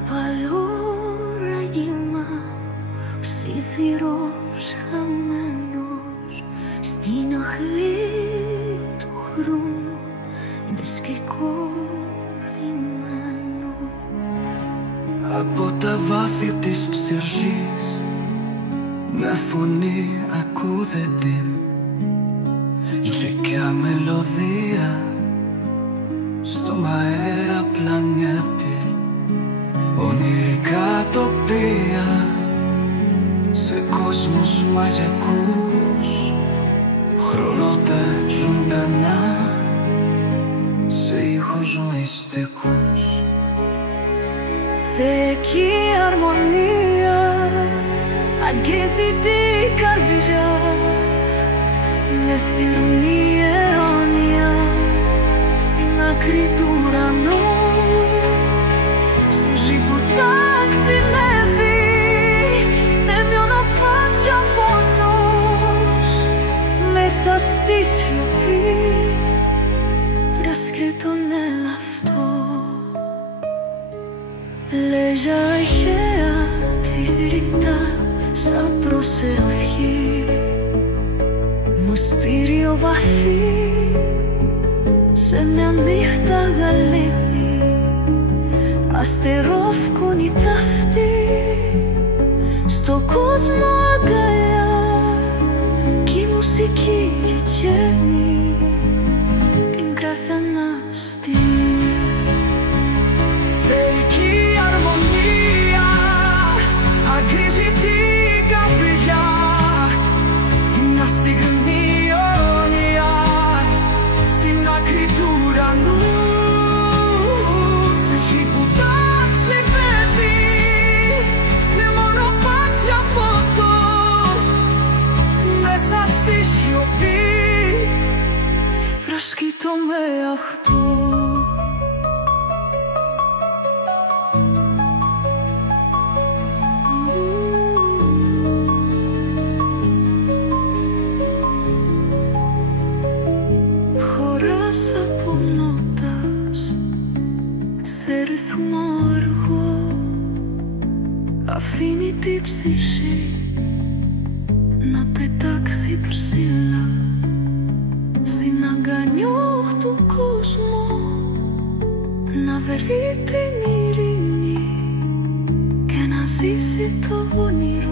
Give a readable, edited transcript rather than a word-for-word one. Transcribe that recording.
απαλό ράγιμα, ο σίδηρος χαμένος στην οχλή του χρόνου, είναι σκικό λιμένο. Από τα βάθη της ψυχής με φωνή ακούτε την γλυκιά μελωδία στον αέρα πλανήτη, ονειρικά τοπία σε κόσμους μαγικούς, χρονοτά ζωντανά σε ήχους μυστικούς. Θεϊκή αρμονία αγγίζει την καρδιά με στιγμή αιώνια στην άκρη του ουρανού. Ψυχή που ταξιδεύει σε μονοπάτια φωτός, μέσα στη σιωπή βρίσκει τον εαυτό. Λέζα ηχαία ψιθυριστά σαν προσευχή, μυστήριο βαθύ σε μια νύχτα γαλήνη, αστερόφκονη ταυτή στο κόσμο αγκαλιά κι η μουσική ριτζένει την κάθε αναστηλή. Θεϊκή αρμονία αγγίζει την καρδιά, μια στιγμή αιώνια στην άκρη του ουρανού. Ψυχή που ταξιδεύει σε μονοπάτια φωτός, μέσα στη σιωπή βρίσκει το εαυτό. Ρυθμό αργό αφήνει την ψυχή να πετάξει ψηλά στην αγκαλιό του κόσμου, να βρει την ειρήνη και να ζήσει το όνειρο.